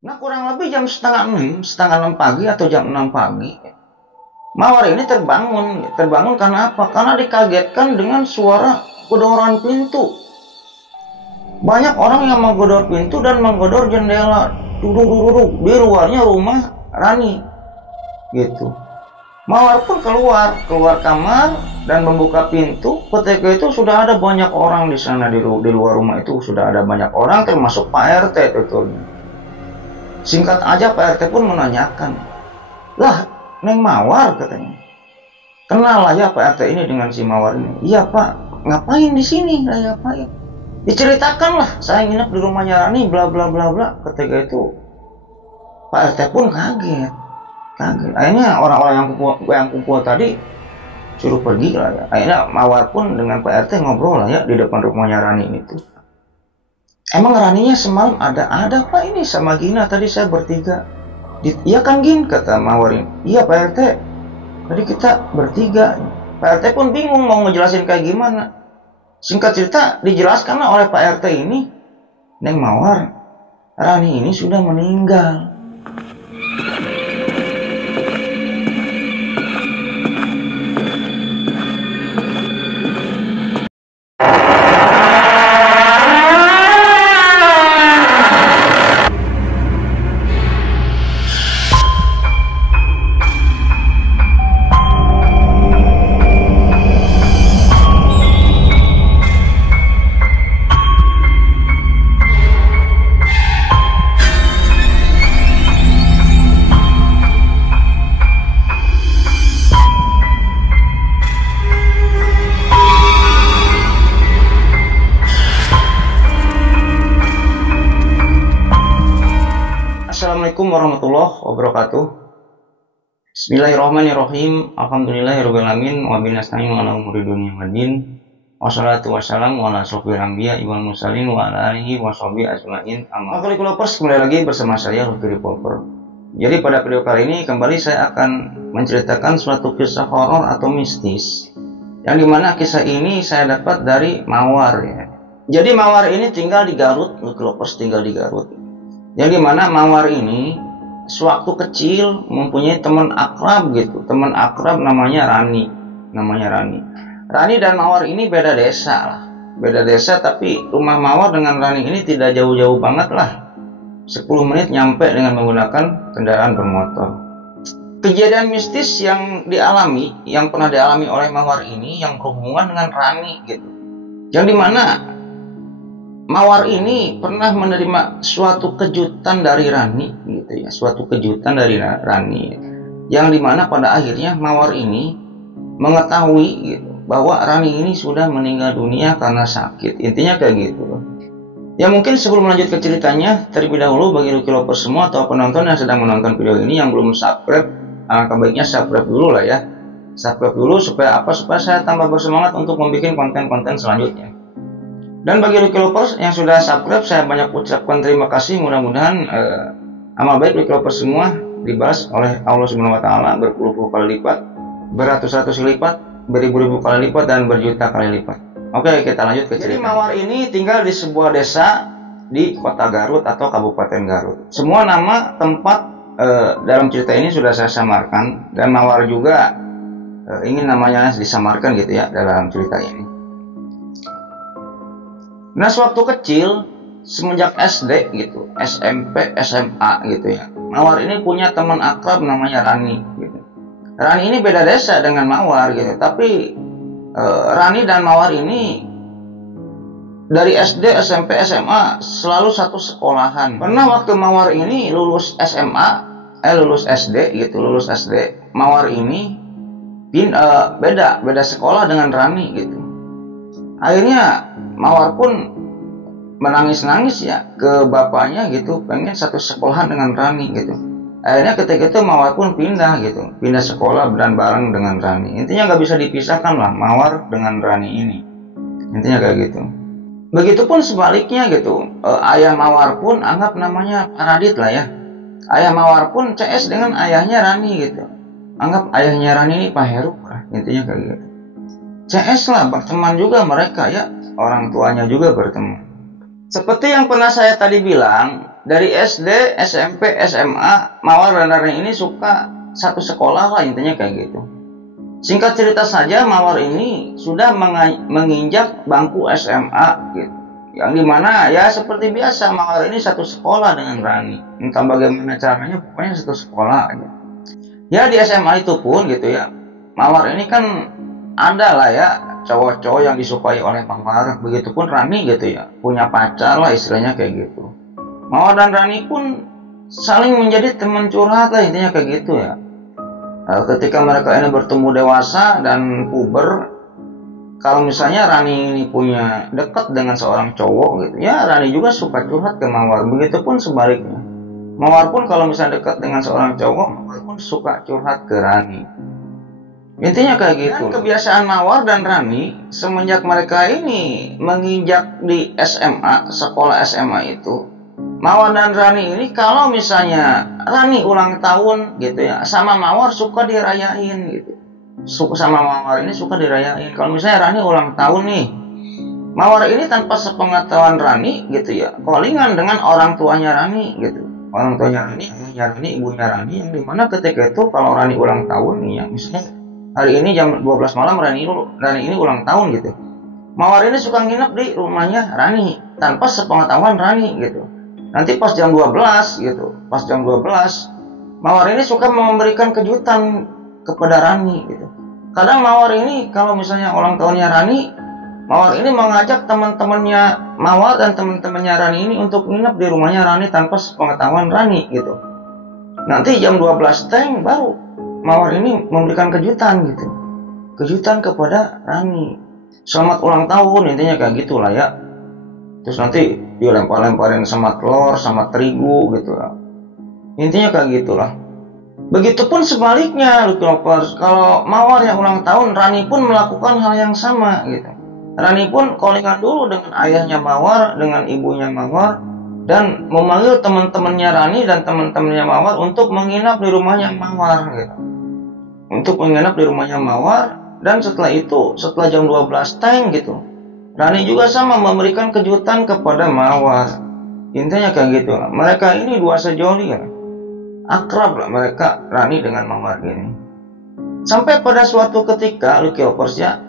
Nah, kurang lebih jam setengah enam pagi atau jam 6 pagi, Mawar ini terbangun. Terbangun karena apa? Karena dikagetkan dengan suara gedoran pintu. Banyak orang yang menggedor pintu dan menggedor jendela. Duduk di luarnya rumah Rani. Gitu. Mawar pun keluar kamar dan membuka pintu. Ketika itu sudah ada banyak orang di sana, di luar rumah itu sudah ada banyak orang, termasuk Pak RT tentunya. Singkat aja Pak RT pun menanyakan, lah Neng Mawar katanya, kenal lah ya Pak RT ini dengan si Mawar ini. Iya Pak, ngapain di sini? Lah ngapain? Diceritakan lah, saya nginep di rumahnya Rani, bla bla bla bla. Ketika itu Pak RT pun kaget. Akhirnya orang-orang yang kumpul tadi suruh pergi lah ya. Akhirnya Mawar pun dengan Pak RT ngobrol lah ya di depan rumahnya Rani itu. Emang Raninya semalam ada Pak ini sama Gina, tadi saya bertiga. Iya kan Gin, kata Mawar ini. Iya Pak RT, tadi kita bertiga. Pak RT pun bingung mau ngejelasin kayak gimana. Singkat cerita dijelaskan oleh Pak RT ini, Neng Mawar, Rani ini sudah meninggal. Assalamualaikum warahmatullahi wabarakatuh. Bismillahirrahmanirrahim. Alhamdulillahirrahmanirrahim. Wabillahi nasta'in ala umuri dunya waddin. Wassalatu wassalamu ala asyrofil anbiya wal mursalin wa ala alihi washabihi ajmain. Amma ba'du. Lovers, kembali lagi bersama saya Lutfi Revolver. Jadi pada video kali ini kembali saya akan menceritakan suatu kisah horor atau mistis, yang dimana kisah ini saya dapat dari Mawar ya. Jadi Mawar ini tinggal di Garut, Lovers, tinggal di Garut. Yang dimana Mawar ini sewaktu kecil mempunyai teman akrab gitu, teman akrab namanya Rani. Rani dan Mawar ini beda desa lah, tapi rumah Mawar dengan Rani ini tidak jauh-jauh banget lah, 10 menit nyampe dengan menggunakan kendaraan bermotor. Kejadian mistis yang pernah dialami oleh Mawar ini yang berhubungan dengan Rani gitu, yang dimana Mawar ini pernah menerima suatu kejutan dari Rani gitu ya, yang dimana pada akhirnya Mawar ini mengetahui gitu bahwa Rani ini sudah meninggal dunia karena sakit. Intinya kayak gitu. Ya mungkin sebelum lanjut ke ceritanya, terlebih dahulu bagi Lucky Lovers semua atau penonton yang sedang menonton video ini yang belum subscribe, alangkah baiknya subscribe dulu lah ya. Subscribe dulu supaya saya tambah bersemangat untuk membuat konten-konten selanjutnya. Dan bagi Lucky Lovers yang sudah subscribe, saya banyak ucapkan terima kasih. Mudah-mudahan amal baik Lucky Lovers semua dibalas oleh Allah Subhanahu wa taala berpuluh-puluh kali lipat, beratus-ratus lipat, beribu-ribu kali lipat, dan berjuta kali lipat. Oke, kita lanjut ke cerita. Jadi Mawar ini tinggal di sebuah desa di kota Garut atau Kabupaten Garut. Semua nama tempat dalam cerita ini sudah saya samarkan, dan Mawar juga ingin namanya disamarkan gitu ya dalam cerita ini. Nah, sewaktu kecil, semenjak SD gitu, SMP, SMA gitu ya, Mawar ini punya teman akrab namanya Rani gitu. Rani ini beda desa dengan Mawar gitu, tapi Rani dan Mawar ini dari SD, SMP, SMA selalu satu sekolahan. Pernah waktu Mawar ini lulus SD, Mawar ini beda sekolah dengan Rani gitu. Akhirnya Mawar pun menangis-nangis ya ke bapaknya gitu, pengen satu sekolahan dengan Rani gitu. Akhirnya ketika itu Mawar pun pindah sekolah dan bareng dengan Rani. Intinya nggak bisa dipisahkan lah Mawar dengan Rani ini. Intinya kayak gitu. Begitupun sebaliknya gitu. Ayah Mawar pun anggap namanya Radit lah ya. Ayah Mawar pun CS dengan ayahnya Rani gitu. Anggap ayahnya Rani ini Pak Heru lah. Intinya kayak gitu. CS lah, berteman juga mereka ya. Orang tuanya juga berteman. Seperti yang pernah saya tadi bilang, dari SD, SMP, SMA, Mawar dan Rani ini suka satu sekolah lah, intinya kayak gitu. Singkat cerita saja, Mawar ini sudah menginjak bangku SMA gitu. Yang dimana ya seperti biasa, Mawar ini satu sekolah dengan Rani. Entah bagaimana caranya, pokoknya satu sekolah aja. Ya di SMA itu pun gitu ya, Mawar ini kan ada lah ya cowok-cowok yang disukai oleh Mawar. Begitupun Rani gitu ya, punya pacar lah istilahnya kayak gitu. Mawar dan Rani pun saling menjadi teman curhat lah, intinya kayak gitu ya. Ketika mereka ini bertumbuh dewasa dan puber, kalau misalnya Rani ini punya dekat dengan seorang cowok gitu ya, Rani juga suka curhat ke Mawar. Begitupun sebaliknya, Mawar pun kalau misalnya dekat dengan seorang cowok, Mawar pun suka curhat ke Rani. Intinya kayak gitu. Dan kebiasaan Mawar dan Rani semenjak mereka ini menginjak di SMA, sekolah SMA itu, Mawar dan Rani ini kalau misalnya Rani ulang tahun gitu ya, sama Mawar suka dirayain gitu. Sama Mawar ini suka dirayain. Kalau misalnya Rani ulang tahun nih, Mawar ini tanpa sepengetahuan Rani gitu ya, callingan dengan orang tuanya Rani gitu. Orang tuanya Rani, ayahnya Rani, ibunya Rani, yang dimana ketika itu kalau Rani ulang tahun nih ya, misalnya hari ini jam 12 malam Rani ini ulang tahun gitu. Mawar ini suka nginep di rumahnya Rani tanpa sepengetahuan Rani gitu. Nanti pas jam 12 gitu, pas jam 12 Mawar ini suka memberikan kejutan kepada Rani gitu. Kadang Mawar ini kalau misalnya ulang tahunnya Rani, Mawar ini mengajak teman-temannya Mawar dan teman-temannya Rani ini untuk nginep di rumahnya Rani tanpa sepengetahuan Rani gitu. Nanti jam 12 teng baru Mawar ini memberikan kejutan gitu. Kejutan kepada Rani. Selamat ulang tahun, intinya kayak gitulah ya. Terus nanti dia lempar-lemparin sama telur, sama terigu gitu lah. Intinya kayak gitulah. Begitupun sebaliknya, Lucky Lovers. Kalau Mawar yang ulang tahun, Rani pun melakukan hal yang sama gitu. Rani pun callingan dulu dengan ayahnya Mawar, dengan ibunya Mawar, dan memanggil teman-temannya Rani dan teman-temannya Mawar untuk menginap di rumahnya Mawar gitu. Untuk menginap di rumahnya Mawar, dan setelah itu, setelah jam 12 teng gitu, Rani juga sama memberikan kejutan kepada Mawar. Intinya kayak gitu. Mereka ini dua sejoli ya. Akrab lah mereka, Rani dengan Mawar ini. Sampai pada suatu ketika, Lucky Lovers ya,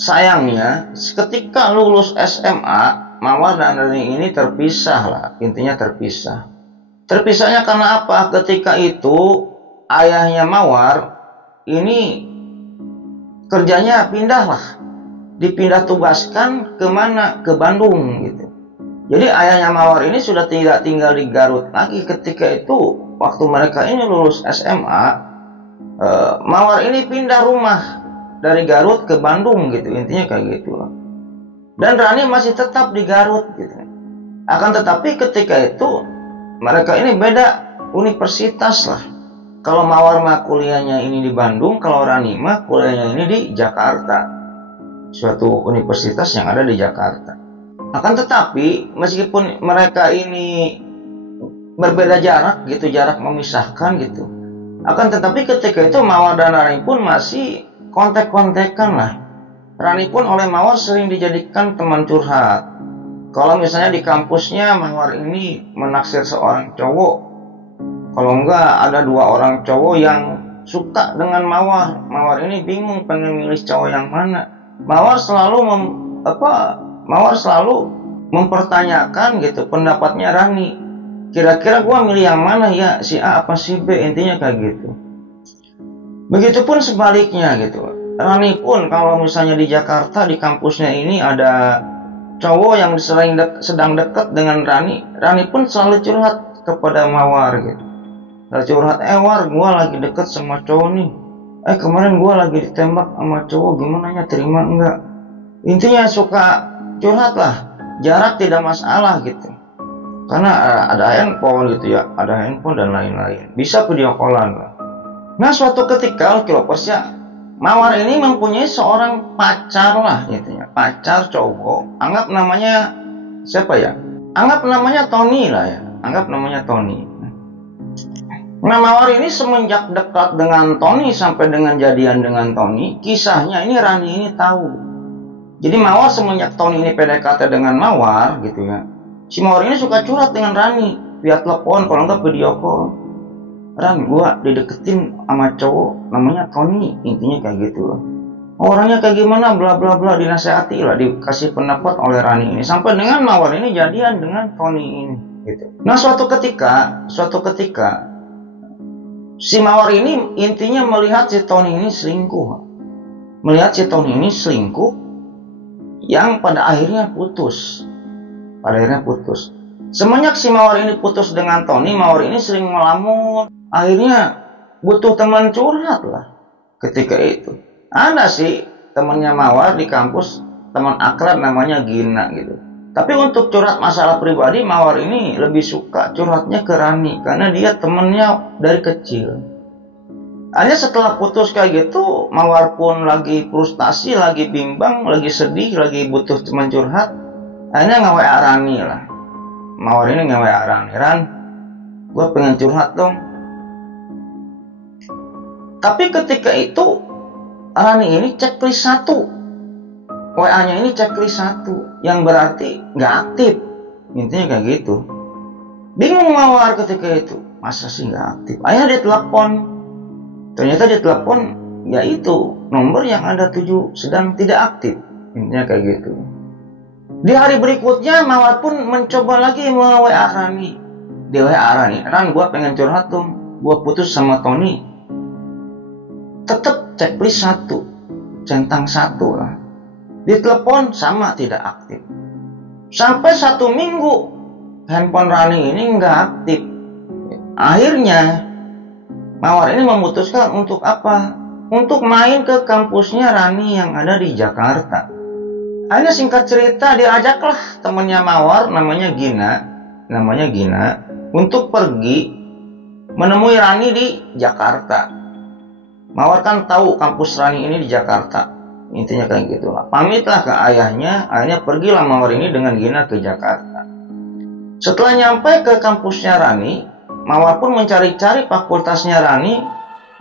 sayangnya ketika lulus SMA, Mawar dan Rani ini terpisah lah. Intinya terpisah. Terpisahnya karena apa? Ketika itu ayahnya Mawar ini kerjanya pindah lah. Dipindah tugaskan kemana? Ke Bandung gitu. Jadi ayahnya Mawar ini sudah tidak tinggal di Garut lagi. Ketika itu waktu mereka ini lulus SMA, Mawar ini pindah rumah dari Garut ke Bandung gitu. Intinya kayak gitu lah. Dan Rani masih tetap di Garut gitu. Akan tetapi ketika itu mereka ini beda universitas lah. Kalau Mawar mah kuliahnya ini di Bandung, kalau Rani mah kuliahnya ini di Jakarta. Suatu universitas yang ada di Jakarta. Akan tetapi meskipun mereka ini berbeda jarak gitu, jarak memisahkan gitu, akan tetapi ketika itu Mawar dan Rani pun masih kontek-kontekan lah. Rani pun oleh Mawar sering dijadikan teman curhat. Kalau misalnya di kampusnya Mawar ini menaksir seorang cowok, kalau enggak ada dua orang cowok yang suka dengan Mawar, Mawar ini bingung pengen milih cowok yang mana. Mawar selalu mempertanyakan gitu pendapatnya Rani. Kira-kira gua milih yang mana ya, si A apa si B, intinya kayak gitu. Begitupun sebaliknya gitu. Rani pun kalau misalnya di Jakarta di kampusnya ini ada cowok yang sedang dekat dengan Rani, Rani pun selalu curhat kepada Mawar gitu. Curhat, War, gua lagi deket sama cowok nih. Kemarin gue lagi ditembak sama cowok, gimana ya, terima enggak? Intinya suka curhat lah, jarak tidak masalah gitu. Karena ada handphone gitu ya, ada handphone dan lain-lain, bisa video callan lah. Nah suatu ketika Lucky Lovers ya, Mawar ini mempunyai seorang pacar lah gitu ya, pacar cowok, anggap namanya siapa ya? Anggap namanya Tony lah ya, anggap namanya Tony. Nah Mawar ini semenjak dekat dengan Tony sampai dengan jadian dengan Tony, kisahnya ini Rani ini tahu. Jadi Mawar semenjak Tony ini PDKT dengan Mawar gitu ya, Si Mawar ini suka curhat dengan Rani via telepon, kalau enggak video call. Ran, gua dideketin sama cowok namanya Tony, intinya kayak gitu loh. Orangnya kayak gimana, bla bla bla, dinasehati lah, dikasih pendapat oleh Rani ini, sampai dengan Mawar ini jadian dengan Tony ini gitu. Nah, suatu ketika si Mawar ini intinya melihat si Tony ini selingkuh. Yang pada akhirnya putus. Semenjak si Mawar ini putus dengan Tony, Mawar ini sering melamun. Akhirnya butuh teman curhat lah. Ketika itu ada sih temannya Mawar di kampus, teman akrab namanya Gina gitu. Tapi untuk curhat masalah pribadi, Mawar ini lebih suka curhatnya ke Rani karena dia temennya dari kecil. Hanya setelah putus kayak gitu, Mawar pun lagi frustasi, lagi bimbang, lagi sedih, lagi butuh teman curhat. Akhirnya nge-WA Rani lah. Mawar ini nge-WA Rani, Ran, gue pengen curhat dong. Tapi ketika itu Rani ini checklist 1, WA-nya ini checklist 1, yang berarti nggak aktif. Intinya kayak gitu. Bingung Mawar ketika itu, masa sih nggak aktif? Akhirnya dia telepon. Ternyata dia telepon, yaitu nomor yang ada 7 sedang tidak aktif. Intinya kayak gitu. Di hari berikutnya Mawar pun mencoba lagi WA Rani. Dia WA Rani, Ran, gue pengen curhat dong, gue putus sama Tony. Tetap checklist 1, centang 1 lah. Ditelepon sama tidak aktif. Sampai 1 minggu handphone Rani ini nggak aktif. Akhirnya Mawar ini memutuskan untuk apa? Untuk main ke kampusnya Rani yang ada di Jakarta. Akhirnya singkat cerita diajaklah temannya Mawar namanya Gina untuk pergi menemui Rani di Jakarta. Mawar kan tahu kampus Rani ini di Jakarta. Intinya kayak gitu lah. Pamitlah ke ayahnya, akhirnya pergilah Mawar ini dengan Gina ke Jakarta. Setelah nyampe ke kampusnya Rani, Mawar pun mencari-cari fakultasnya Rani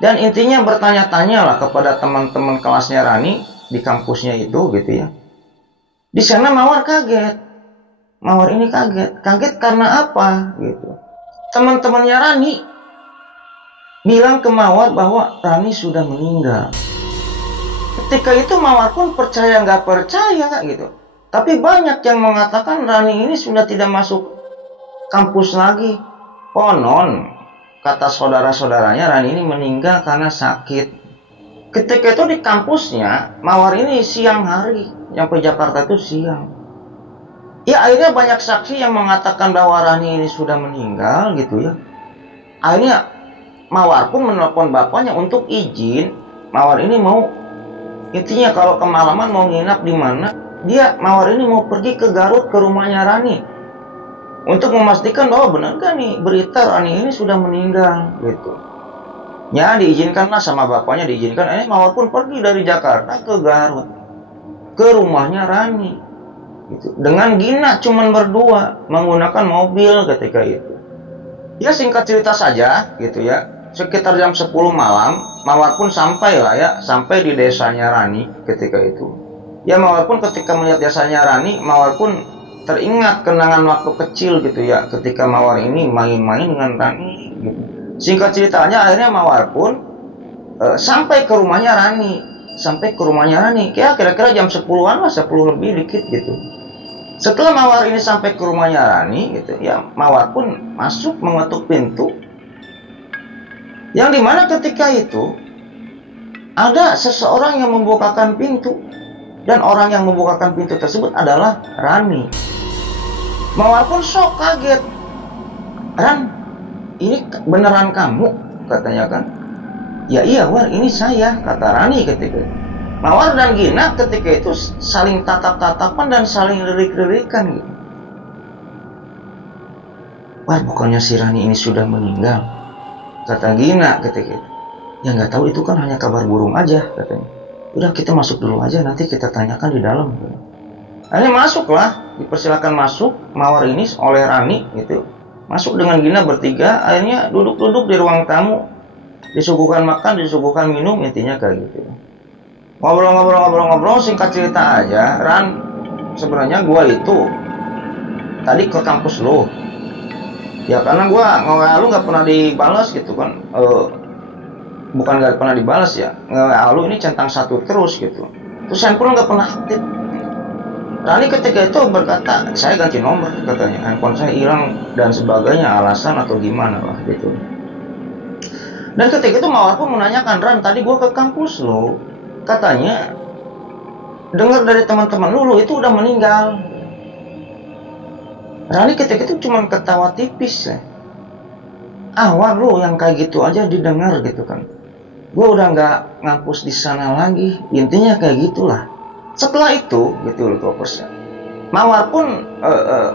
dan intinya bertanya-tanya lah kepada teman-teman kelasnya Rani di kampusnya itu gitu ya. Di sana Mawar kaget. Mawar ini kaget karena apa gitu. Teman-temannya Rani bilang ke Mawar bahwa Rani sudah meninggal. Ketika itu Mawar pun percaya nggak percaya gitu. Tapi banyak yang mengatakan Rani ini sudah tidak masuk kampus lagi. Konon kata saudara-saudaranya Rani ini meninggal karena sakit. Ketika itu di kampusnya Mawar ini siang hari, sampai Jakarta itu siang. Ya akhirnya banyak saksi yang mengatakan bahwa Rani ini sudah meninggal gitu ya. Akhirnya Mawar pun menelpon bapaknya untuk izin. Mawar ini mau, intinya kalau kemalaman mau nginap di mana, Mawar ini mau pergi ke Garut ke rumahnya Rani untuk memastikan bahwa benar kan nih berita Rani ini sudah meninggal gitu. Ya diizinkanlah sama bapaknya, diizinkan. Mawar pun pergi dari Jakarta ke Garut ke rumahnya Rani gitu. Dengan Gina cuman berdua menggunakan mobil ketika itu. Ya singkat cerita saja gitu ya. Sekitar jam 10 malam Mawar pun sampai di desanya Rani ketika itu. Ya Mawar pun ketika melihat desanya Rani, Mawar pun teringat kenangan waktu kecil gitu ya, ketika Mawar ini main-main dengan Rani gitu. Singkat ceritanya akhirnya Mawar pun sampai ke rumahnya Rani. Kira-kira jam 10-an lah, 10 lebih dikit gitu. Setelah Mawar ini sampai ke rumahnya Rani gitu ya, Mawar pun masuk mengetuk pintu. Yang dimana ketika itu ada seseorang yang membukakan pintu, dan orang yang membukakan pintu tersebut adalah Rani. Mawar pun shock, kaget. Ran, ini beneran kamu? Katanya kan. Ya iya War, ini saya, kata Rani ketika itu. Mawar dan Gina ketika itu saling tatap-tatapan dan saling lirik-lirikan gitu. War, bukannya si Rani ini sudah meninggal? Kata Gina ketika itu. Ya nggak tahu, itu kan hanya kabar burung aja katanya. Udah kita masuk dulu aja, nanti kita tanyakan di dalam. Akhirnya masuklah, dipersilakan masuk Mawar ini oleh Rani gitu. Masuk dengan Gina bertiga, akhirnya duduk-duduk di ruang tamu. Disuguhkan makan, disuguhkan minum, intinya kayak gitu. Ngobrol-ngobrol, singkat cerita aja, Ran, sebenarnya gua itu tadi ke kampus lo. Ya karena gua nge-WA lu nggak pernah dibalas gitu kan. Bukan nggak pernah dibalas ya, nge-WA lu ini centang satu terus gitu. Terus handphone nggak pernah aktif. Rani ketika itu berkata, saya ganti nomor katanya, handphone saya hilang dan sebagainya, alasan atau gimana lah gitu. Dan ketika itu Mawar pun menanyakan, Ran, tadi gua ke kampus lo, katanya dengar dari teman-teman lu itu udah meninggal. Rani ketika itu cuma ketawa tipis ya. War lu yang kayak gitu aja didengar gitu kan. Gue udah nggak ngampus di sana lagi. Intinya kayak gitulah. Setelah itu gitu loh Topers. Mawar pun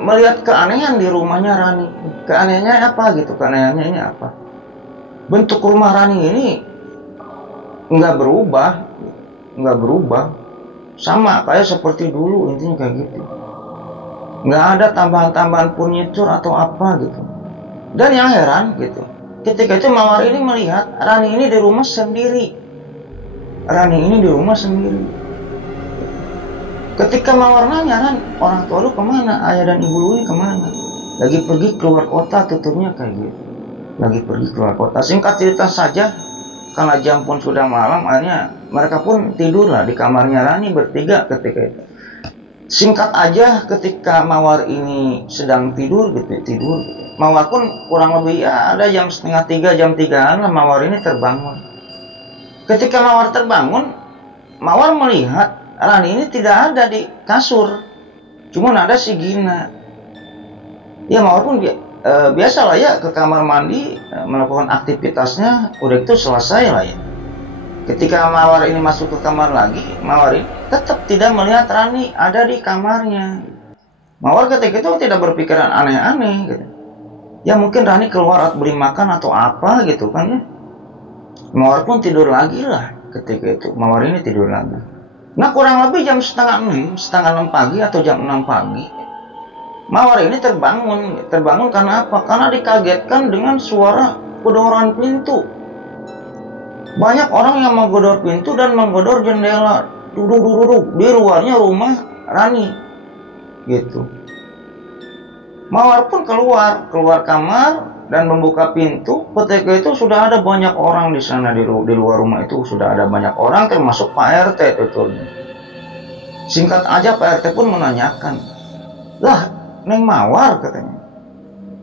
melihat keanehan di rumahnya Rani. Keanehannya apa gitu? Keanehannya ini apa? Bentuk rumah Rani ini nggak berubah, sama kayak seperti dulu, intinya kayak gitu. Nggak ada tambahan-tambahan furnitur atau apa gitu. Dan yang heran gitu, ketika itu Mawar ini melihat Rani ini di rumah sendiri. Ketika Mawar nanya, Ran, orang tua lu kemana? Ayah dan ibu lu ini kemana? Lagi pergi keluar kota, tutupnya kayak gitu. Lagi pergi keluar kota. Singkat cerita saja, karena jam pun sudah malam, akhirnya mereka pun tidur lah di kamarnya Rani bertiga ketika itu. Singkat aja, ketika Mawar ini sedang tidur. Mawar pun kurang lebih ya ada jam 2:30, jam 3-an lah Mawar ini terbangun. Ketika Mawar terbangun, Mawar melihat Rani ini tidak ada di kasur, cuman ada si Gina. Ya Mawar pun biasalah ya ke kamar mandi melakukan aktivitasnya, udah itu selesai lah ya. Ketika Mawar ini masuk ke kamar lagi, Mawar ini tetap tidak melihat Rani ada di kamarnya. Mawar ketika itu tidak berpikiran aneh-aneh gitu. Ya mungkin Rani keluar beli makan atau apa gitu kan ya. Mawar pun tidur lagi lah ketika itu. Mawar ini tidur lagi. Nah kurang lebih jam setengah enam pagi atau jam 6 pagi. Mawar ini terbangun karena apa? Karena dikagetkan dengan suara gedoran pintu. Banyak orang yang menggedor pintu dan menggedor jendela, duduk di luarnya rumah Rani, gitu. Mawar pun keluar kamar dan membuka pintu. Ketika itu sudah ada banyak orang di sana di luar rumah itu sudah ada banyak orang, termasuk Pak RT itu. Singkat aja Pak RT pun menanyakan, lah Neng Mawar katanya.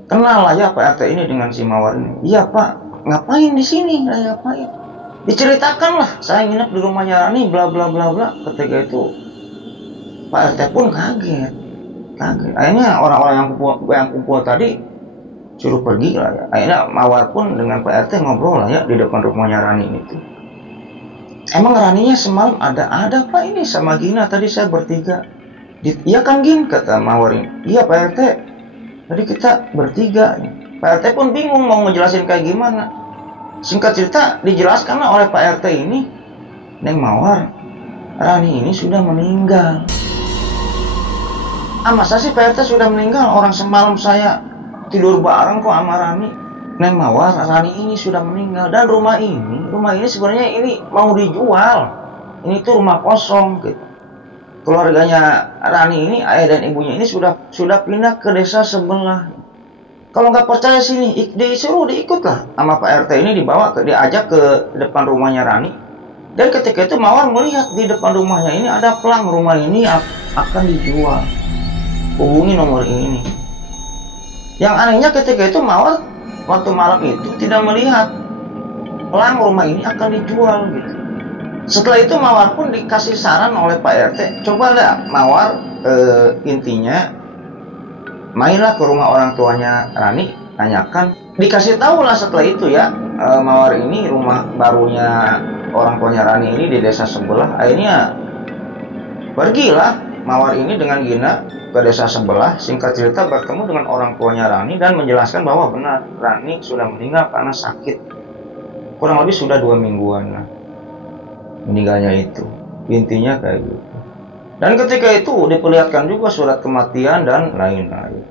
Kenal aja Pak RT ini dengan si Mawar ini. Iya Pak, ngapain di sini? Ngapain? Diceritakan lah, saya nginep di rumahnya Rani, bla bla bla bla. Ketika itu Pak RT pun kaget. Akhirnya orang-orang yang kumpul tadi suruh pergi lah ya. Akhirnya Mawar pun dengan Pak RT ngobrol lah ya di depan rumahnya Rani itu. Emang Raninya semalam ada Pak ini sama Gina tadi saya bertiga. Iya kan Gin, kata Mawar ini. Iya Pak RT, tadi kita bertiga. Pak RT pun bingung mau ngejelasin kayak gimana. Singkat cerita dijelaskan oleh Pak RT ini, Neng Mawar, Rani ini sudah meninggal. Masa sih Pak RT sudah meninggal? Orang semalam saya tidur bareng kok sama Rani. Neng Mawar, Rani ini sudah meninggal. Dan rumah ini sebenarnya ini mau dijual. Ini tuh rumah kosong gitu. Keluarganya Rani ini, ayah dan ibunya ini sudah pindah ke desa sebelah. Kalau nggak percaya sini, disuruh diikutlah sama Pak RT ini, diajak ke depan rumahnya Rani. Dan ketika itu Mawar melihat di depan rumahnya ini ada pelang, rumah ini akan dijual. Hubungi nomor ini. Yang anehnya ketika itu Mawar waktu malam itu tidak melihat pelang rumah ini akan dijual gitu. Setelah itu Mawar pun dikasih saran oleh Pak RT, coba lah Mawar intinya mainlah ke rumah orang tuanya Rani, tanyakan. Dikasih tahu lah setelah itu ya, Mawar ini rumah barunya orang tuanya Rani ini di desa sebelah. Akhirnya pergilah Mawar ini dengan Gina ke desa sebelah. Singkat cerita bertemu dengan orang tuanya Rani dan menjelaskan bahwa benar Rani sudah meninggal karena sakit. Kurang lebih sudah 2 mingguan lah meninggalnya itu. Intinya kayak gitu. Dan ketika itu diperlihatkan juga surat kematian dan lain-lain.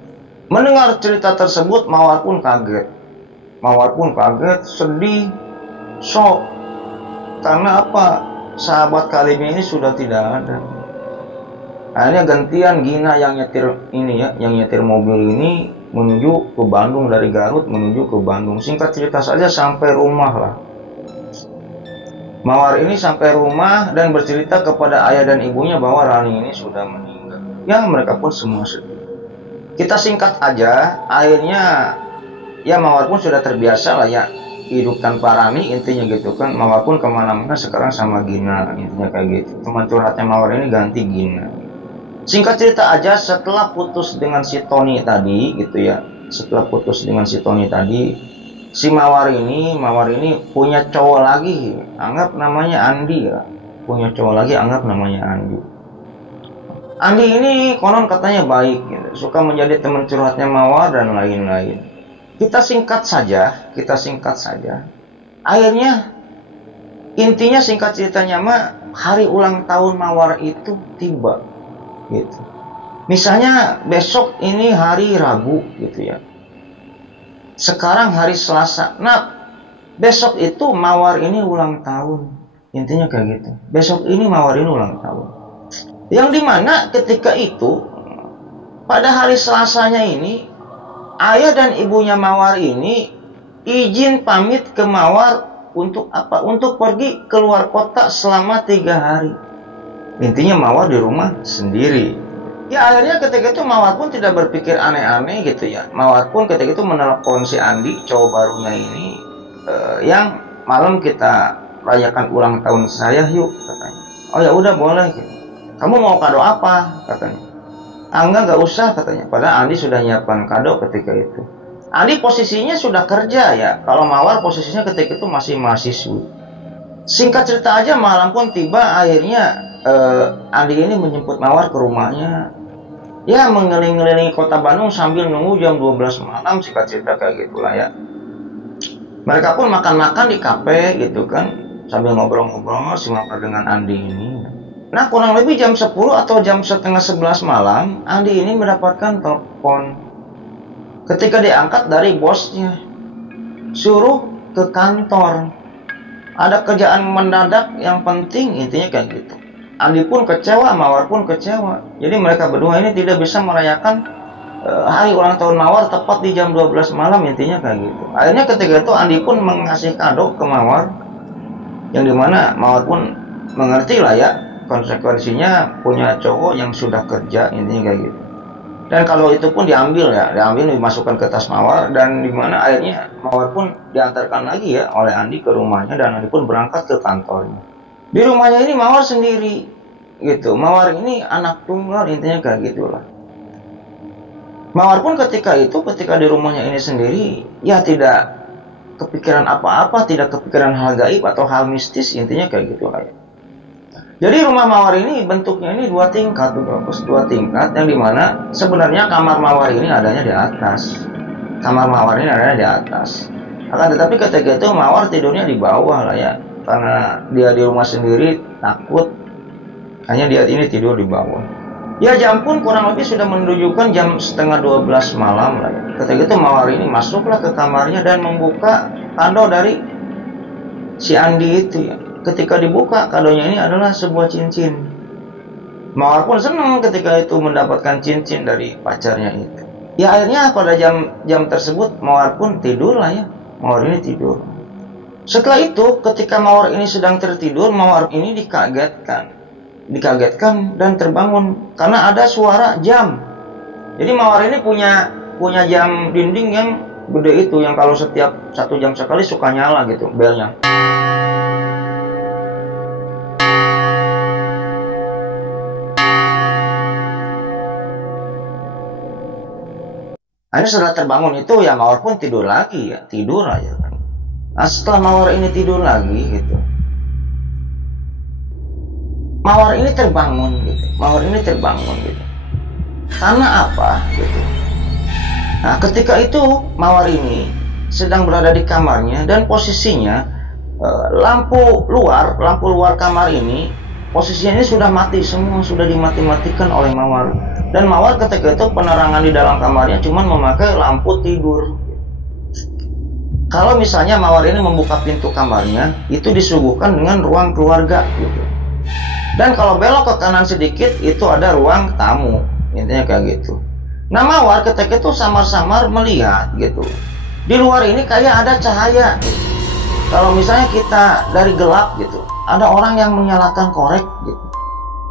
Mendengar cerita tersebut Mawar pun kaget, sedih, shock. Karena apa? Sahabat kalinya ini sudah tidak ada. Akhirnya gantian Gina yang nyetir ini ya, yang nyetir mobil ini menuju ke Bandung, dari Garut menuju ke Bandung. Singkat cerita saja sampai rumah lah. Mawar ini sampai rumah dan bercerita kepada ayah dan ibunya bahwa Rani ini sudah meninggal. Ya mereka pun semua sedih. Kita singkat aja, akhirnya ya Mawar pun sudah terbiasa lah ya hidup tanpa Rani, intinya gitu kan. Mawar pun kemana-mana sekarang sama Gina, intinya kayak gitu. Teman curhatnya Mawar ini ganti Gina. Singkat cerita aja, setelah putus dengan si Tony tadi gitu ya, setelah putus dengan si Tony tadi, si Mawar ini punya cowok lagi, anggap namanya Andi ya, punya cowok lagi, anggap namanya Andi. Andi ini konon katanya baik gitu, suka menjadi teman curhatnya Mawar dan lain-lain. Kita singkat saja. Akhirnya intinya singkat ceritanya mah, hari ulang tahun Mawar itu tiba gitu. Misalnya besok ini hari Rabu gitu ya. Sekarang hari Selasa. Nah, besok itu Mawar ini ulang tahun. Intinya kayak gitu. Besok ini Mawar ini ulang tahun. Yang dimana ketika itu pada hari Selasanya ini, ayah dan ibunya Mawar ini izin pamit ke Mawar untuk apa? Untuk pergi keluar kota selama 3 hari. Intinya Mawar di rumah sendiri. Ya akhirnya ketika itu Mawar pun tidak berpikir aneh-aneh gitu ya. Mawar pun ketika itu menelepon si Andi, cowok barunya ini, yang malam kita rayakan ulang tahun saya yuk katanya. Oh ya udah boleh gitu. Kamu mau kado apa katanya. Enggak usah katanya. Padahal Andi sudah nyiapkan kado ketika itu. Andi posisinya sudah kerja ya. Kalau Mawar posisinya ketika itu masih mahasiswi. Singkat cerita aja, malam pun tiba. Akhirnya Andi ini menjemput Mawar ke rumahnya. Ya mengelilingi kota Bandung sambil nunggu jam 12 malam. Singkat cerita kayak gitulah ya. Mereka pun makan-makan di kafe gitu kan, sambil ngobrol-ngobrol si Mawar dengan Andi ini. Nah kurang lebih jam 10 atau jam setengah 11 malam, Andi ini mendapatkan telepon. Ketika diangkat dari bosnya, suruh ke kantor. Ada kerjaan mendadak yang penting, intinya kayak gitu. Andi pun kecewa, Mawar pun kecewa. Jadi mereka berdua ini tidak bisa merayakan hari ulang tahun Mawar tepat di jam 12 malam, intinya kayak gitu. Akhirnya ketika itu Andi pun mengasih kado ke Mawar, yang dimana Mawar pun mengerti lah ya konsekuensinya punya cowok yang sudah kerja, intinya kayak gitu. Dan kalau itu pun diambil dimasukkan ke tas Mawar, dan dimana akhirnya Mawar pun diantarkan lagi ya oleh Andi ke rumahnya, dan Andi pun berangkat ke kantornya. Di rumahnya ini Mawar sendiri gitu. Mawar ini anak tunggal, intinya kayak gitulah. Mawar pun ketika di rumahnya ini sendiri, ya tidak kepikiran apa-apa, tidak kepikiran hal gaib atau hal mistis, intinya kayak gitu lah ya. Jadi rumah Mawar ini bentuknya ini 2 tingkat, yang dimana sebenarnya kamar Mawar ini adanya di atas. Akan tetapi ketika itu Mawar tidurnya di bawah lah ya, karena dia di rumah sendiri takut, hanya dia ini tidur di bawah. Ya jam pun kurang lebih sudah menunjukkan jam setengah 12 malam lah ya. Ketika itu Mawar ini masuklah ke kamarnya dan membuka kado dari si Andi itu ya. Ketika dibuka, kadonya ini adalah sebuah cincin. Mawar pun senang ketika itu mendapatkan cincin dari pacarnya itu. Ya akhirnya pada jam tersebut Mawar pun tidur lah ya. Mawar ini tidur. Setelah itu ketika Mawar ini sedang tertidur, Mawar ini dikagetkan dan terbangun karena ada suara jam. Jadi Mawar ini punya jam dinding yang gede itu, yang kalau setiap 1 jam sekali suka nyala gitu belnya. Akhirnya setelah terbangun itu ya Mawar pun tidur lagi ya, tidur aja kan. Nah setelah Mawar ini tidur lagi gitu, Mawar ini terbangun gitu. Karena apa gitu. Nah ketika itu Mawar ini sedang berada di kamarnya, dan posisinya lampu luar kamar ini posisinya ini sudah mati semua, sudah dimati-matikan oleh Mawar. Dan Mawar ketika itu penerangan di dalam kamarnya cuma memakai lampu tidur. Kalau misalnya Mawar ini membuka pintu kamarnya, itu disuguhkan dengan ruang keluarga gitu. Dan kalau belok ke kanan sedikit itu ada ruang tamu, intinya kayak gitu. Nah, Mawar ketika itu samar-samar melihat gitu, di luar ini kayak ada cahaya gitu. Kalau misalnya kita dari gelap gitu, ada orang yang menyalakan korek gitu,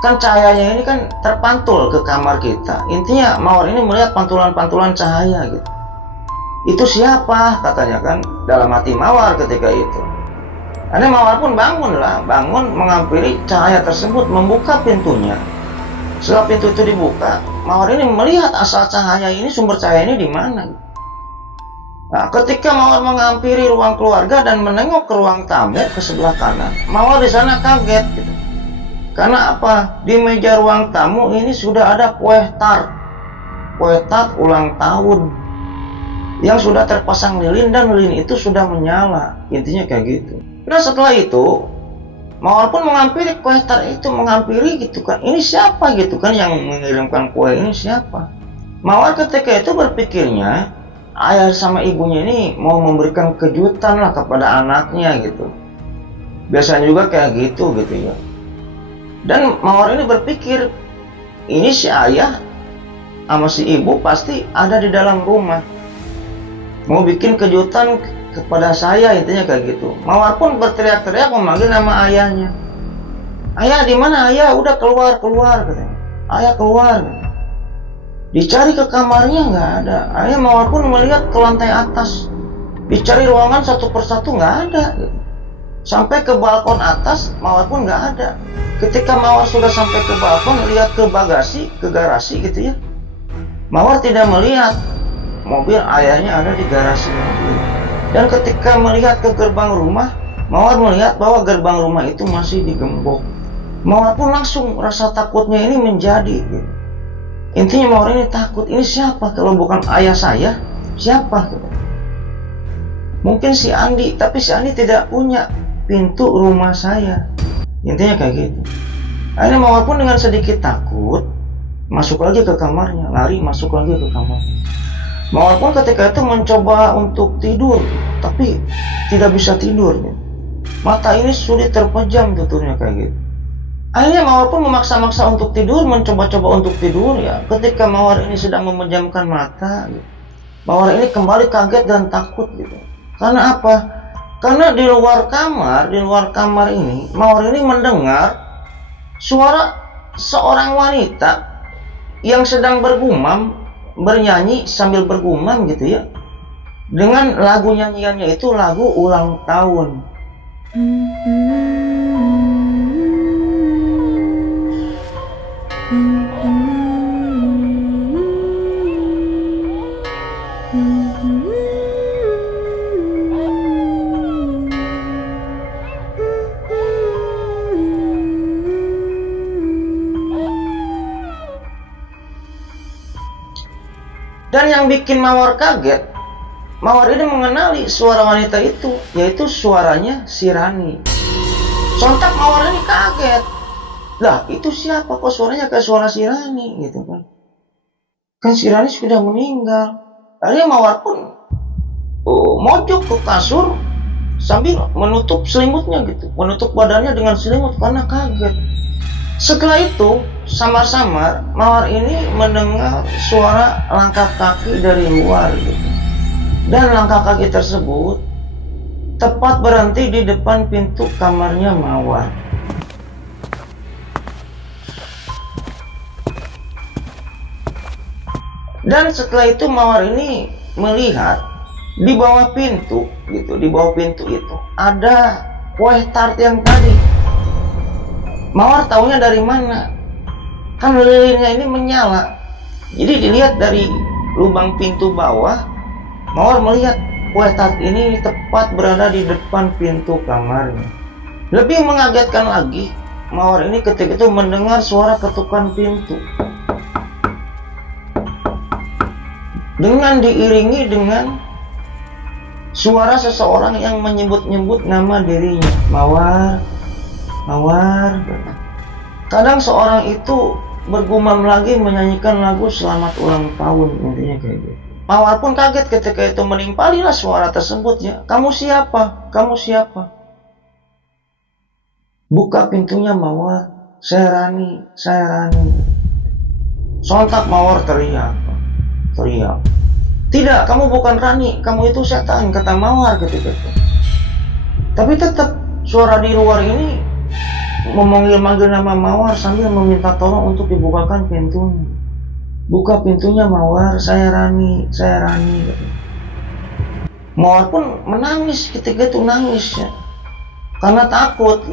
kan cahayanya ini kan terpantul ke kamar kita. Intinya Mawar ini melihat pantulan-pantulan cahaya gitu. Itu siapa katanya kan dalam hati Mawar ketika itu. Ada Mawar pun bangun menghampiri cahaya tersebut, membuka pintunya. Setelah pintu itu dibuka, Mawar ini melihat asal cahaya ini, sumber cahaya ini di mana. Nah, ketika Mawar menghampiri ruang keluarga dan menengok ke ruang tamu ke sebelah kanan, Mawar di sana kaget gitu. Karena apa? Di meja ruang tamu ini sudah ada kue tart ulang tahun yang sudah terpasang lilin, dan lilin itu sudah menyala. Intinya kayak gitu. Nah, setelah itu Mawar pun menghampiri kue tart itu, menghampiri gitu kan. Ini siapa gitu kan yang mengirimkan kue ini, siapa? Mawar ketika itu berpikirnya ayah sama ibunya ini mau memberikan kejutan lah kepada anaknya gitu. Biasanya juga kayak gitu ya. Dan Mawar ini berpikir, ini si ayah sama si ibu pasti ada di dalam rumah, mau bikin kejutan kepada saya, intinya kayak gitu. Mawar pun berteriak-teriak memanggil nama ayahnya. Ayah di mana ayah? Udah keluar katanya. Ayah keluar. Dicari ke kamarnya nggak ada. Ayah Mawar pun melihat ke lantai atas. Dicari ruangan satu persatu nggak ada. Sampai ke balkon atas Mawar pun nggak ada. Ketika Mawar sudah sampai ke balkon, lihat ke garasi gitu ya. Mawar tidak melihat mobil ayahnya ada di garasi mobil. Dan ketika melihat ke gerbang rumah, Mawar melihat bahwa gerbang rumah itu masih digembok. Mawar pun langsung rasa takutnya ini menjadi gitu. Intinya Mawar ini takut, ini siapa kalau bukan ayah saya? Siapa gitu. Mungkin si Andi, tapi si Andi tidak punya pintu rumah saya. Intinya kayak gitu. Akhirnya Mawar pun dengan sedikit takut masuk lagi ke kamarnya, lari masuk lagi ke kamarnya. Mawar pun ketika itu mencoba untuk tidur, tapi tidak bisa tidur. Mata ini sulit terpejam tutupnya kayak gitu. Akhirnya Mawar pun memaksa-maksa untuk tidur, mencoba-coba untuk tidur ya. Ketika Mawar ini sedang memejamkan mata, Mawar ini kembali kaget dan takut gitu. Karena apa? Karena di luar kamar ini, Mawar ini mendengar suara seorang wanita yang sedang bernyanyi sambil bergumam gitu ya, dengan lagu nyanyiannya itu lagu ulang tahun. Dan yang bikin Mawar kaget, Mawar ini mengenali suara wanita itu, yaitu suaranya si Rani. Sontak Mawar ini kaget. Lah, itu siapa kok suaranya kayak suara si Rani gitu kan. Kan si Rani sudah meninggal. Akhirnya Mawar pun mojok ke kasur sambil menutup selimutnya gitu. Menutup badannya dengan selimut karena kaget. Setelah itu, samar-samar Mawar ini mendengar suara langkah kaki dari luar gitu. Dan langkah kaki tersebut tepat berhenti di depan pintu kamarnya Mawar. Dan setelah itu Mawar ini melihat di bawah pintu gitu, di bawah pintu itu ada kue tart yang tadi. Mawar taunya dari mana? Kan lilinnya ini menyala. Jadi dilihat dari lubang pintu bawah, Mawar melihat kue tart ini tepat berada di depan pintu kamarnya. Lebih mengagetkan lagi, Mawar ini ketika itu mendengar suara ketukan pintu. Dengan diiringi dengan suara seseorang yang menyebut-nyebut nama dirinya. Mawar. Kadang seorang itu bergumam lagi menyanyikan lagu selamat ulang tahun, intinya kayak gitu. Mawar pun kaget ketika itu menimpalilah suara tersebut ya. Kamu siapa? Buka pintunya Mawar, saya Rani, saya Rani. Sontak Mawar teriak. Tidak, kamu bukan Rani, kamu itu setan, kata Mawar ketika itu. Tapi tetap suara di luar ini memanggil-manggil nama Mawar sambil meminta tolong untuk dibukakan pintunya. Buka pintunya Mawar, saya Rani, saya Rani. Mawar pun menangis ketika itu, nangis ya, karena takut.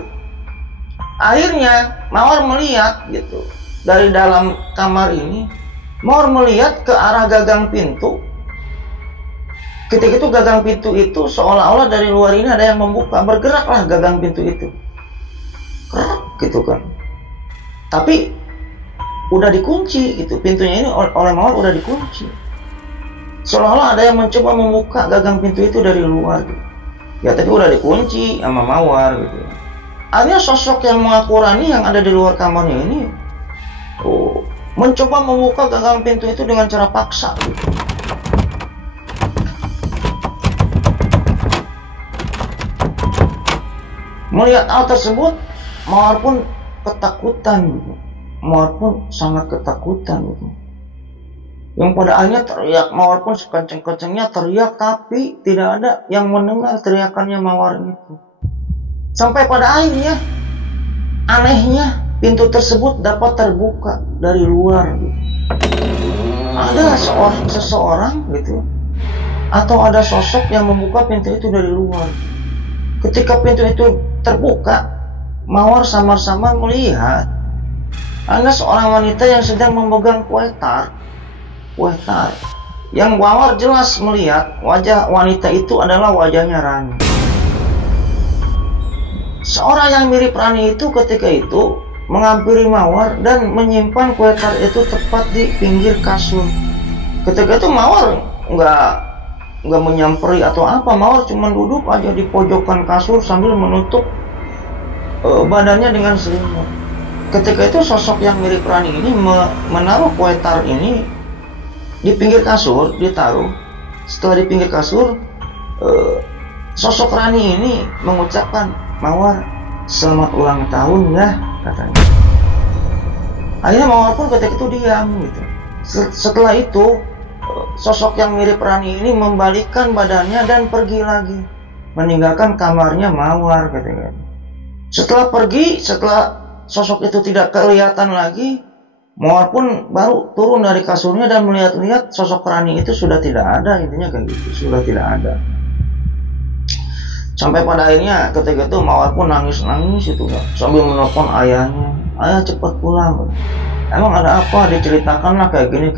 Akhirnya Mawar melihat gitu dari dalam kamar ini, Mawar melihat ke arah gagang pintu. Ketika itu gagang pintu itu seolah-olah dari luar ini ada yang membuka, bergeraklah gagang pintu itu, kerak gitu kan. Tapi udah dikunci gitu, pintunya ini oleh Mawar udah dikunci. Seolah-olah ada yang mencoba membuka gagang pintu itu dari luar gitu. Ya tapi udah dikunci sama Mawar gitu. Akhirnya sosok yang mengaku Rani yang ada di luar kamarnya ini mencoba membuka gagang pintu itu dengan cara paksa gitu. Melihat hal tersebut, Mawar pun ketakutan gitu. Mawar pun sangat ketakutan gitu. Yang pada akhirnya teriak, Mawar pun sekenceng-kencengnya teriak, tapi tidak ada yang mendengar teriakannya Mawar itu. Sampai pada akhirnya, anehnya pintu tersebut dapat terbuka dari luar gitu. Ada seseorang gitu, atau ada sosok yang membuka pintu itu dari luar. Ketika pintu itu terbuka, Mawar samar-samar melihat ada seorang wanita yang sedang memegang kue tar. Yang Mawar jelas melihat wajah wanita itu adalah wajahnya Rani. Seorang yang mirip Rani itu ketika itu menghampiri Mawar dan menyimpan kue tar itu tepat di pinggir kasur. Ketika itu Mawar nggak menyamperi atau apa, Mawar cuma duduk aja di pojokan kasur sambil menutup badannya dengan selimut. Ketika itu sosok yang mirip Rani ini menaruh kue tar ini di pinggir kasur, ditaruh. Setelah di pinggir kasur, sosok Rani ini mengucapkan, Mawar, selamat ulang tahun ya, katanya. Akhirnya Mawar pun ketika itu diam gitu. Setelah itu sosok yang mirip Rani ini membalikkan badannya dan pergi lagi, meninggalkan kamarnya Mawar katanya. Setelah pergi, setelah sosok itu tidak kelihatan lagi, Mawar pun baru turun dari kasurnya dan melihat-lihat sosok Rani itu sudah tidak ada, intinya kayak gitu, sudah tidak ada. Sampai pada akhirnya ketika itu Mawar pun nangis-nangis itu ya, sambil menelpon ayahnya, ayah cepat pulang. Emang ada apa? Diceritakanlah kayak gini.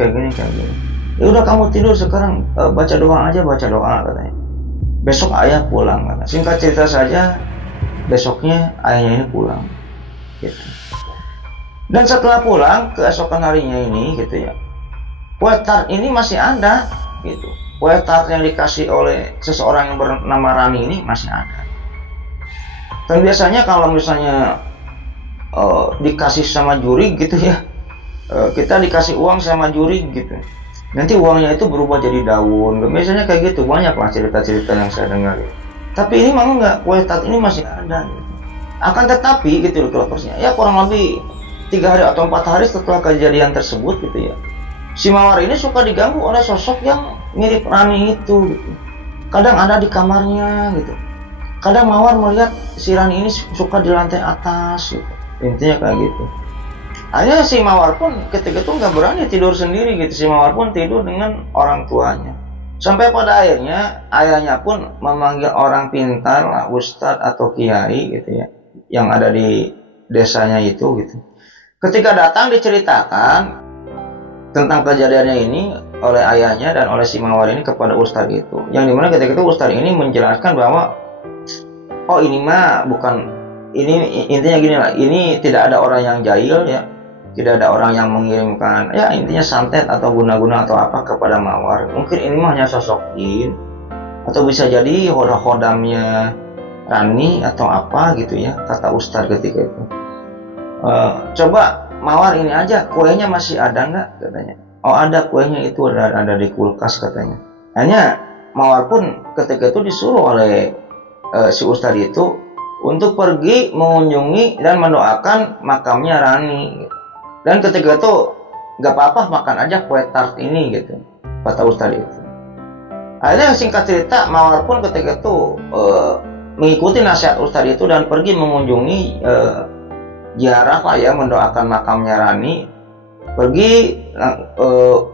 Ya udah kamu tidur sekarang, baca doa aja, baca doa katanya. Besok ayah pulang katanya. Singkat cerita saja, besoknya ayahnya ini pulang gitu. Dan setelah pulang keesokan harinya ini gitu ya, kue tart ini masih ada gitu. Kue tart yang dikasih oleh seseorang yang bernama Rani ini masih ada. Dan biasanya kalau misalnya dikasih sama juri gitu ya, kita dikasih uang sama juri gitu, nanti uangnya itu berubah jadi daun. Biasanya kayak gitu, banyak lah cerita-cerita yang saya dengar. Tapi ini memang nggak, kue tart ini masih ada gitu. Akan tetapi gitu loh persnya, ya kurang lebih 3 hari atau 4 hari setelah kejadian tersebut gitu ya, si Mawar ini suka diganggu oleh sosok yang mirip Rani itu gitu. Kadang ada di kamarnya gitu, kadang Mawar melihat si Rani ini suka di lantai atas gitu. Intinya kayak gitu. Akhirnya si Mawar pun ketika itu nggak berani tidur sendiri gitu, si Mawar pun tidur dengan orang tuanya. Sampai pada akhirnya ayahnya pun memanggil orang pintar lah, ustadz atau kiai gitu ya, yang ada di desanya itu gitu. Ketika datang diceritakan tentang kejadiannya ini oleh ayahnya dan oleh si Mawar ini kepada ustadz itu, yang dimana ketika itu ustadz ini menjelaskan bahwa oh ini mah bukan, ini intinya gini lah, ini tidak ada orang yang jahil ya, tidak ada orang yang mengirimkan ya intinya santet atau guna-guna atau apa kepada Mawar. Mungkin ini mah hanya sosok jin, atau bisa jadi hodam-hodamnya Rani atau apa gitu ya, kata ustadz ketika itu. Coba Mawar ini aja, kuenya masih ada nggak katanya. Oh ada, kuenya itu ada di kulkas katanya. Hanya Mawar pun ketika itu disuruh oleh si ustadz itu untuk pergi mengunjungi dan mendoakan makamnya Rani. Dan ketika itu gak apa-apa makan aja kue tart ini gitu, kata Ustadz itu. Akhirnya singkat cerita, Mawar pun ketika itu mengikuti nasihat Ustadz itu dan pergi mengunjungi ziarah lah ya, mendoakan makamnya Rani. Pergi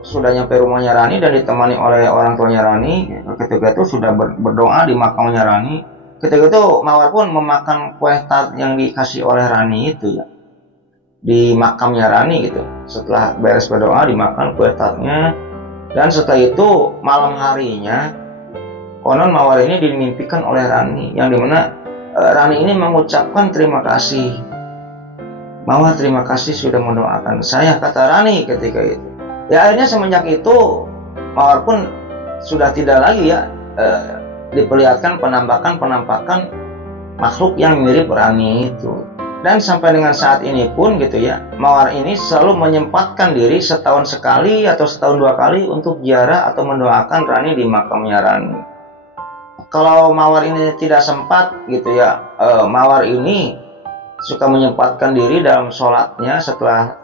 sudah nyampe rumahnya Rani dan ditemani oleh orang tuanya Rani. Ketika itu sudah berdoa di makamnya Rani. Ketika itu Mawar pun memakan kue tart yang dikasih oleh Rani itu ya, di makamnya Rani gitu. Setelah beres berdoa dimakan kue tartnya. Dan setelah itu malam harinya konon Mawar ini dimimpikan oleh Rani, yang dimana Rani ini mengucapkan terima kasih. Mawar terima kasih sudah mendoakan saya, kata Rani ketika itu. Ya akhirnya semenjak itu Mawar pun sudah tidak lagi ya diperlihatkan penampakan makhluk yang mirip Rani itu. Dan sampai dengan saat ini pun gitu ya, Mawar ini selalu menyempatkan diri setahun sekali atau setahun 2 kali untuk ziarah atau mendoakan Rani di makamnya Rani. Kalau Mawar ini tidak sempat gitu ya, Mawar ini suka menyempatkan diri dalam sholatnya, setelah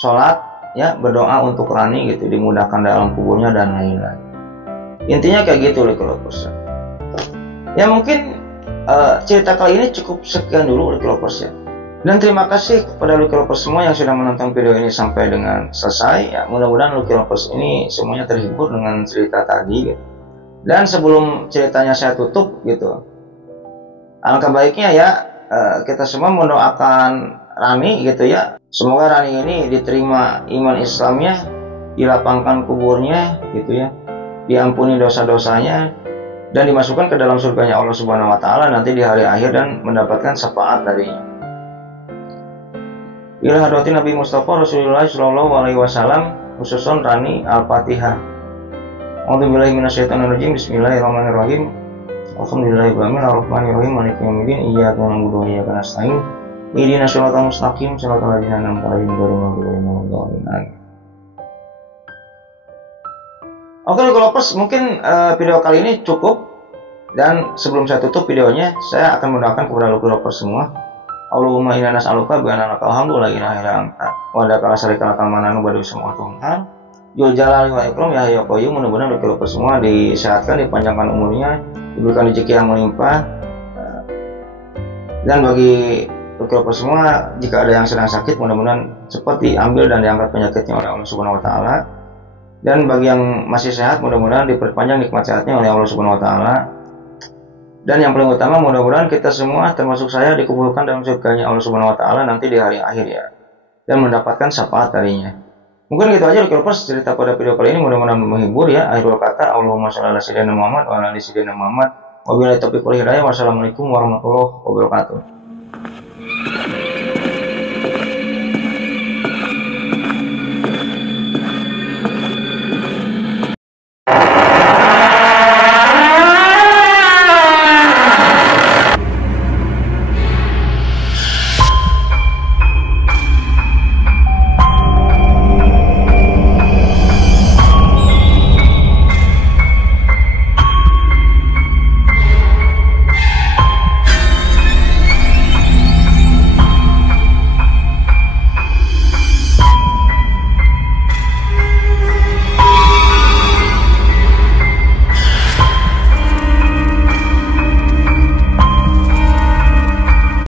sholat ya berdoa untuk Rani gitu, dimudahkan dalam kuburnya dan lain-lain. Intinya kayak gitu Lucky Lovers. Ya mungkin cerita kali ini cukup sekian dulu Lucky Lovers ya. Dan terima kasih kepada Lucky Lovers semua yang sudah menonton video ini sampai dengan selesai ya. Mudah-mudahan Lucky Lovers ini semuanya terhibur dengan cerita tadi gitu. Dan sebelum ceritanya saya tutup gitu, alangkah baiknya ya kita semua mendoakan Rani gitu ya. Semoga Rani ini diterima iman Islamnya, dilapangkan kuburnya gitu ya, diampuni dosa-dosanya, dan dimasukkan ke dalam surganya Allah Subhanahu wa Ta'ala nanti di hari akhir dan mendapatkan syafaat darinya. Ila hadrati Nabi Mustafa Rasulullah Sallallahu Alaihi Wasallam, khususon Rani Al-Fatihah. A'udzubillahi minasyaitonirrajim. Bismillahirrahmanirrahim. Alhamdulillahirrahmanirrahim. Ar-Rahmanirrahim. Maliki yaumiddin. Iyyaka na'budu wa iyyaka nasta'in. Ihdinas siratal mustaqim. Siratal ladzina an'amta 'alaihim ghairil maghdubi 'alaihim waladdallin. Oke, Lucky Lovers, mungkin video kali ini cukup. Dan sebelum saya tutup videonya, saya akan mendoakan kepada Lucky Lovers semua. Allahumma inna nas'aluka bi anna lakal hamdu la ilaha illa anta wa la syarika lakal mananu badu semua Tuhan. Jul jalali wa ikram ya hayyu qayyum. Mudah-mudahan Lucky Lovers semua disehatkan, dipanjangkan umurnya, diberikan rezeki yang melimpah. Dan bagi Lucky Lovers semua, jika ada yang sedang sakit, mudah-mudahan cepat diambil dan diangkat penyakitnya oleh Allah Subhanahu wa Ta'ala. Dan bagi yang masih sehat, mudah-mudahan diperpanjang nikmat sehatnya oleh Allah Subhanahu wa Ta'ala. Dan yang paling utama, mudah-mudahan kita semua termasuk saya dikumpulkan dalam surganya Allah Subhanahu wa Ta'ala nanti di hari akhir ya, dan mendapatkan syafaat darinya. Mungkin gitu aja Lucky Lovers cerita pada video kali ini, mudah-mudahan menghibur ya. Akhirul kata, Allahumma sholli ala sayyidina Muhammad wa ala ali sayyidina Muhammad. Wabillahi taufiq wal hidayah. Wassalamualaikum warahmatullahi wabarakatuh.